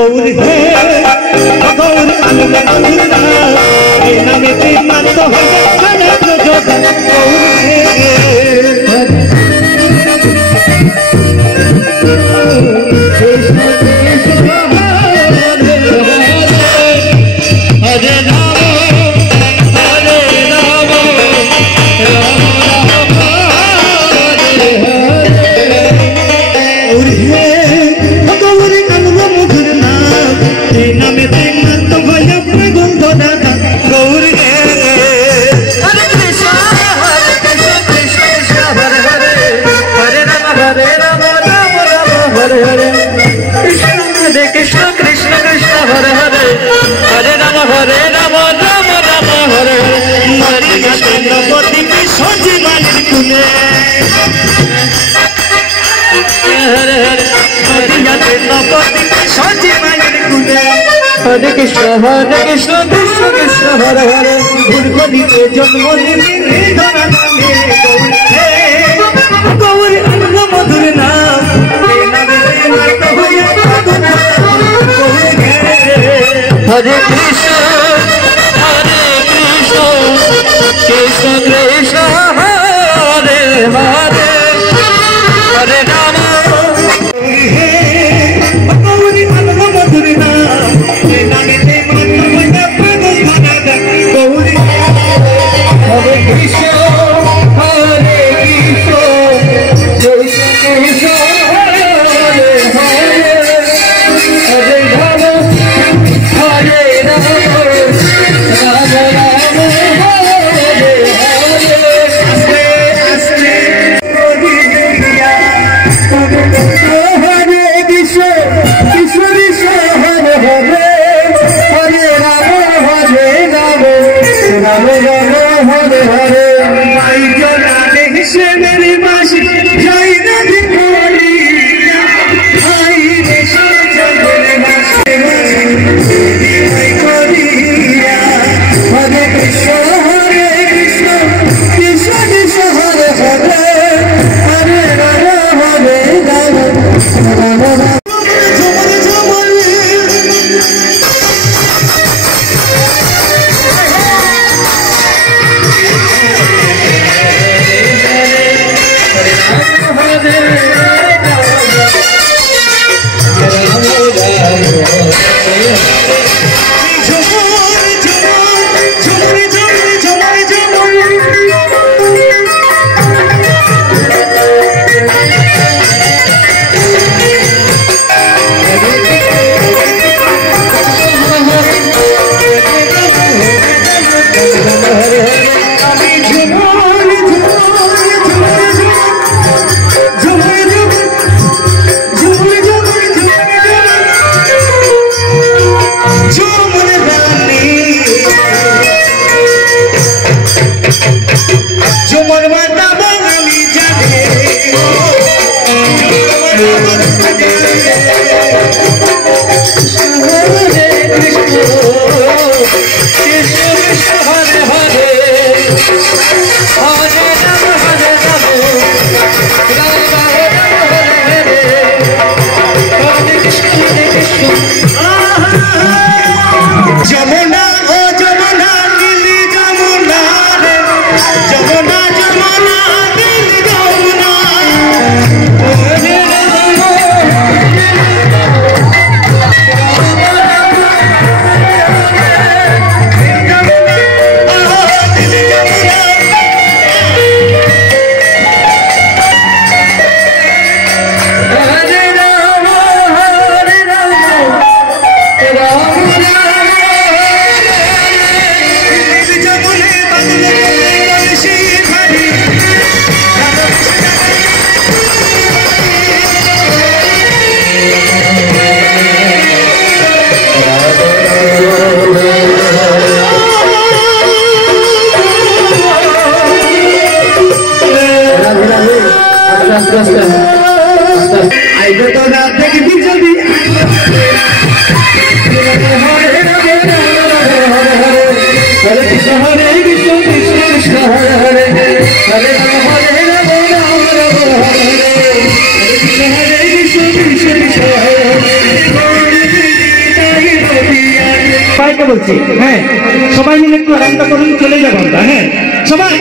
गौर है गौर अलग मधुरा नाम तेरा तो है गौर कृष्ण कृष्ण कृष्ण हरे हरे हरे राम राम राम हरे हरे मारिया गणपति की सजीवानी कुले हरे हरे मारिया गणपति की सजीवानी कुले हरे कृष्ण कृष्ण कृष्ण हरे हरे भूलकोनी के जन्म निमित्त धरा नामे गौर है गौर अलग मधुर नाम तेरा मेरा तो होया हरे कृष्ण कृष्ण कृष्ण हरे हरे हरे राम गौरी अलग मधुर नाम तेरा मेरा तो होया गौरी हरे कृष्ण कृष्ण कृष्ण हरे हरे हरे राम हरे राम राम राम हरे हरे हरे कृष्ण कृष्ण कृष्ण हरे हरे हरे राम राम राम हरे हरे माई जो राधे से मेरी मासी जाई नदी कोरी आई देशो चले मासी माई कोरिया हरे कृष्ण कृष्ण कृष्ण हरे हरे हरे राम राम राम जमुना ओ जमुना दिल्ली जमुना रे जमुना जमुना दिल्ली जमुना आइए तो रात देखी जल्दी हरे कृष्ण कृष्ण हरे हरे हरे राम राम हरे हरे हरे कृष्ण कृष्ण कृष्ण हरे हरे সবাইকে বলছি, হ্যাঁ সবাই মিলে একটু আনন্দ করুন, চলে যাবো আমরা, হ্যাঁ সবাই